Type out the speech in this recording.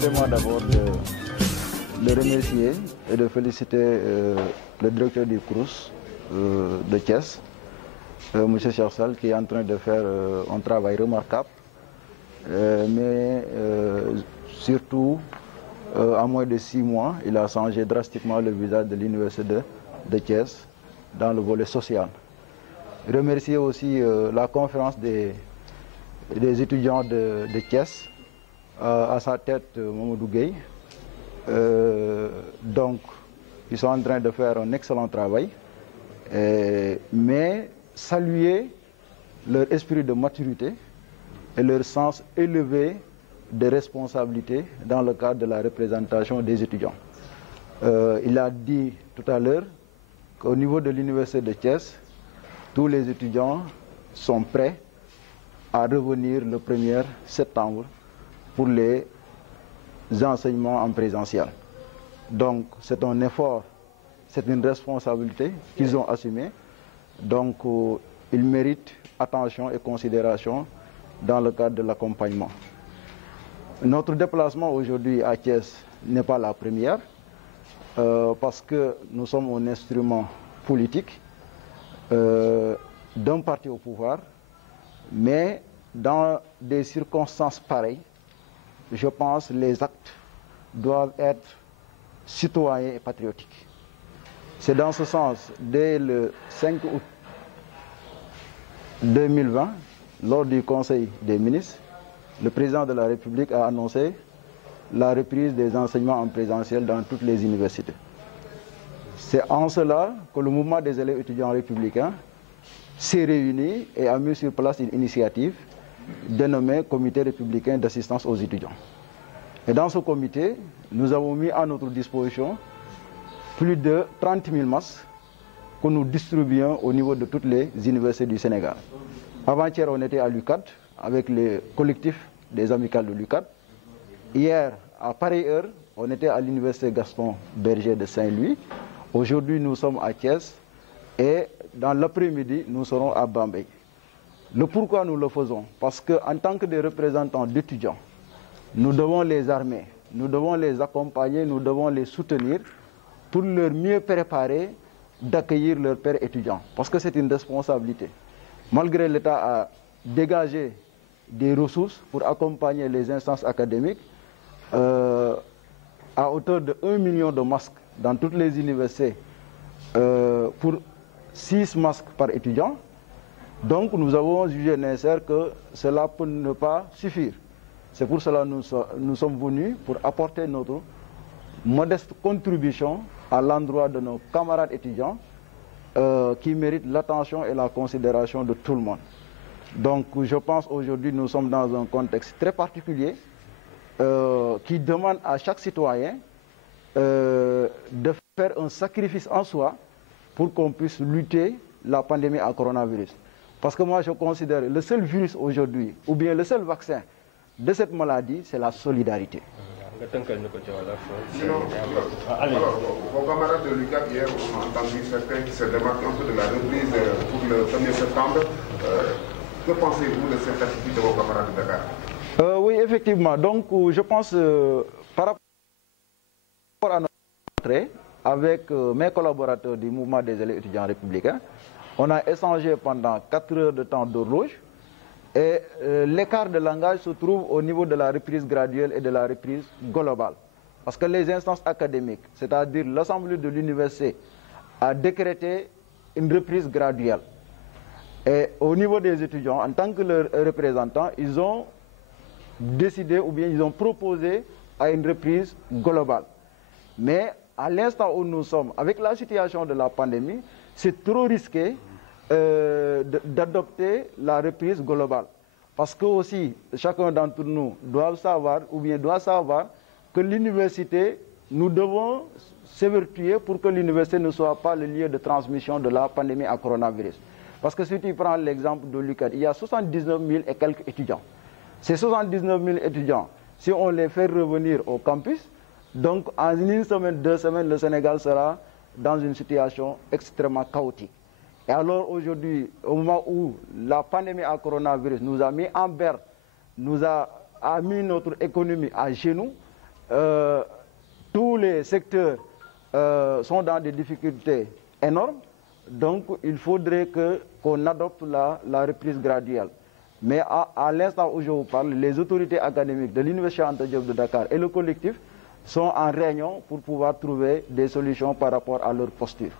Permettez-moi d'abord de remercier et de féliciter le directeur du CROUS de Thiès, M. Charsal, qui est en train de faire un travail remarquable, mais surtout, en moins de 6 mois, il a changé drastiquement le visage de l'université de Thiès dans le volet social. Remercier aussi la conférence des étudiants de Thiès, à sa tête Mamadou Gueye. Donc, ils sont en train de faire un excellent travail, mais saluer leur esprit de maturité et leur sens élevé de responsabilité dans le cadre de la représentation des étudiants. Il a dit tout à l'heure qu'au niveau de l'université de Thiès, tous les étudiants sont prêts à revenir le 1er septembre pour les enseignements en présentiel. Donc c'est un effort, c'est une responsabilité qu'ils ont assumée. Donc ils méritent attention et considération dans le cadre de l'accompagnement. Notre déplacement aujourd'hui à Thiès n'est pas la première parce que nous sommes un instrument politique d'un parti au pouvoir, mais dans des circonstances pareilles, je pense que les actes doivent être citoyens et patriotiques. C'est dans ce sens, dès le 5 août 2020, lors du Conseil des ministres, le président de la République a annoncé la reprise des enseignements en présentiel dans toutes les universités. C'est en cela que le mouvement des élèves étudiants républicains s'est réuni et a mis sur place une initiative dénommée Comité républicain d'assistance aux étudiants. Et dans ce comité, nous avons mis à notre disposition plus de 30 000 masques que nous distribuons au niveau de toutes les universités du Sénégal. Avant-hier, on était à l'UCAD avec les collectifs des amicales de l'UCAD. Hier, à pareille heure, on était à l'université Gaston Berger de Saint-Louis. Aujourd'hui, nous sommes à Thiès et dans l'après-midi, nous serons à Bambey. Le pourquoi nous le faisons? Parce qu'en tant que des représentants d'étudiants, nous devons les armer, nous devons les accompagner, nous devons les soutenir pour leur mieux préparer d'accueillir leurs pairs étudiants. Parce que c'est une responsabilité. Malgré l'État a dégagé des ressources pour accompagner les instances académiques à hauteur de 1 million de masques dans toutes les universités pour 6 masques par étudiant. Donc nous avons jugé nécessaire que cela peut ne pas suffire. C'est pour cela que nous sommes venus pour apporter notre modeste contribution à l'endroit de nos camarades étudiants qui méritent l'attention et la considération de tout le monde. Donc je pense aujourd'hui nous sommes dans un contexte très particulier qui demande à chaque citoyen de faire un sacrifice en soi pour qu'on puisse lutter la pandémie à coronavirus. Parce que moi je considère le seul virus aujourd'hui, ou bien le seul vaccin de cette maladie, c'est la solidarité. Alors, vos camarades de l'UCAD hier ont entendu certains qui se démarquent un peu de la reprise pour le 1er septembre. Que pensez-vous de cette attitude de vos camarades de Dakar? Oui, effectivement. Donc, je pense, par rapport à notre rentrée, avec mes collaborateurs du mouvement des élèves étudiants républicains, on a échangé pendant 4 heures de temps d'horloge et l'écart de langage se trouve au niveau de la reprise graduelle et de la reprise globale. Parce que les instances académiques, c'est-à-dire l'Assemblée de l'université, a décrété une reprise graduelle. Et au niveau des étudiants, en tant que leurs représentants, ils ont décidé ou bien ils ont proposé à une reprise globale. Mais à l'instant où nous sommes, avec la situation de la pandémie, c'est trop risqué d'adopter la reprise globale. Parce que aussi, chacun d'entre nous doit savoir, ou bien doit savoir, que l'université, nous devons s'évertuer pour que l'université ne soit pas le lieu de transmission de la pandémie à coronavirus. Parce que si tu prends l'exemple de l'UCAD, il y a 79 000 et quelques étudiants. Ces 79 000 étudiants, si on les fait revenir au campus, donc en 1 semaine, 2 semaines, le Sénégal sera dans une situation extrêmement chaotique. Et alors aujourd'hui, au moment où la pandémie à coronavirus nous a mis en berne, nous a mis notre économie à genoux, tous les secteurs sont dans des difficultés énormes. Donc, il faudrait qu'on adopte la reprise graduelle. Mais à l'instant où je vous parle, les autorités académiques de l'Université Anta Diop de Dakar et le collectif sont en réunion pour pouvoir trouver des solutions par rapport à leur posture.